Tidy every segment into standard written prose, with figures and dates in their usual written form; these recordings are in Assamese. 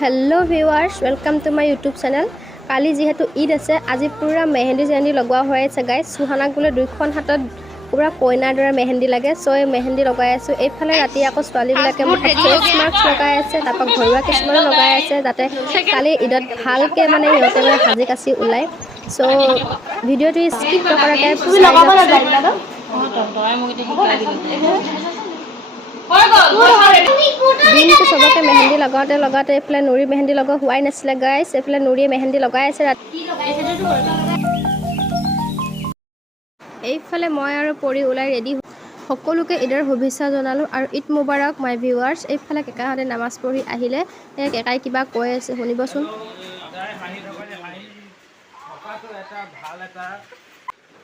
hello viewers welcome to my YouTube channel काली जेहेतु ईद আছে আজি পুরা মেহেন্দি জেন্দি লগোৱা হৈ আছে গাইস সুহানাক গুলে দুইখন হাতত পুৰা কইনাৰ দৰে মেহেন্দি লাগে সো এই মেহেন্দি লগাই আছো এইফালে ৰাতি আকৌ ছোৱালী বিলাকে ফেস মাস্ক লগাই আছে তাপা ঘৰুৱা কিছুমান লগাই আছে যাতে কালি ঈদত ভালকে মানে ইহতে হাজি কাছি ওলাই সো ভিডিওটো স্কিপ নকৰাকে লগাব যায় দাদা তই মোক শিকাই দিলি দিনটো সবকে মেহেন্দি লগাতে এফালে নুৰি মেহেন্দি লগা হোৱাই নাছিলে গাইস এফালে নুৰিয়ে মেহেন্দি লগাই আছে এইফালে মই আৰু পৰি ওলাই ৰেডি সকলোকে ঈদৰ শুভেচ্ছা জনালো আৰু ঈদ মুবাৰক মাই ভিউৱাৰ্ছ এইফালে কেকাহঁতে নামাজ পঢ়ি আহিলে কেকাই কিবা কৈ আছে শুনিবচোন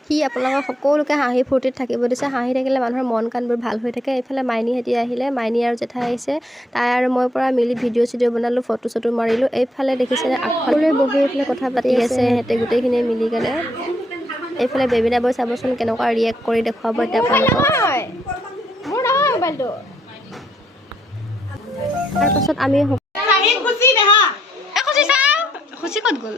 কি আপোনালোক সকলোকে হাঁহি ফূৰ্তিত থাকিব দিছে হাঁহি থাকিলে মানুহৰ মন কানবোৰ ভাল হৈ থাকে এইফালে মাইনী হেতি আহিলে মাইনী আৰু জেঠাই আহিছে তাই আৰু মই পৰা মিলি ভিডিঅ' বনালো ফটো চটো মাৰিলো এইফালে দেখিছে আগফালে বহি এইফালে কথা পাতি আছে হেতে গোটেইখিনি মিলি গলে এইফালে বেবিনা বয় চাবচোন কেনেকুৱা ৰিয়েক্ট কৰি দেখুৱাব এতিয়া আপোনালোকক মোৰ নহয় মোবাইলটো তাৰ পাছত আমি খুশি দেখা খুশি চা খুশি ক'ত গ'ল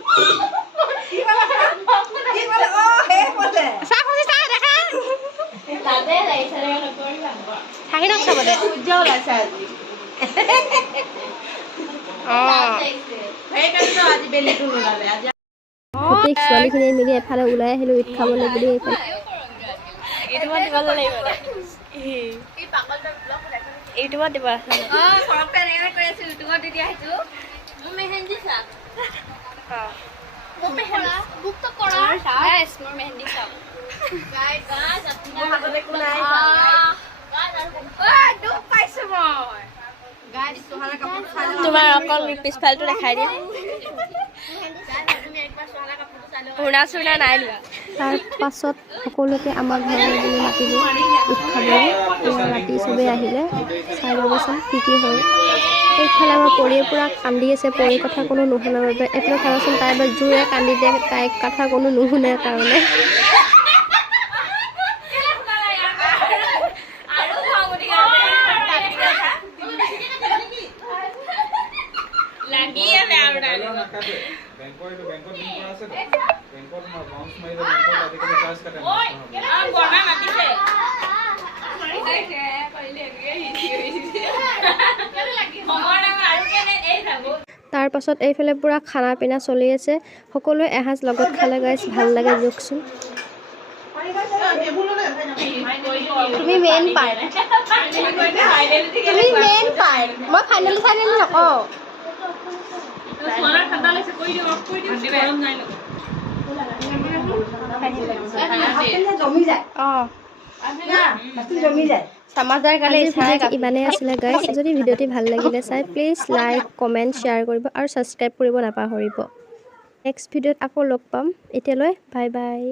ছোৱালীখিনি মিলি এফালে ওলাই আহিলো ঈদ খাবলৈ বুলি তোমাৰ অকল পিছফালটো দেখাই দিয়া শুনা চুনা নাই তাৰ পাছত সকলোকে আমাৰ ঘৰলৈ মাতিলো ঈদ খাবলৈ ৰাতি চবেই আহিলে চাই ল'বচোন কি হয় এইফালে আমাৰ পৰিয়ে পুৰা কান্দি আছে পৰিৰ কথা কোনো নুশুনাৰ বাবে এইফালে চাবচোন তাই এবাৰ জোৰে কান্দি দিয়ে তাইৰ কথা কোনো নুশুনে কাৰণে তাৰ পাছত এইফালে পুৰা খানা পিনা চলি আছে সকলোৱে এসাঁজ লগত খালে গাইছ ভাল লাগে দিয়কচোন তুমি মেইন পাৰ্ট মই ফাইনেলি নকওঁ ইমানেই আছিলে গাইছ যদি ভিডিঅ'টি ভাল লাগিলে চাই প্লিজ লাইক কমেণ্ট শ্বেয়াৰ কৰিব আৰু ছাবস্ক্ৰাইব কৰিব নাপাহৰিব নেক্সট ভিডিঅ'ত আকৌ লগ পাম এতিয়ালৈ বাই বাই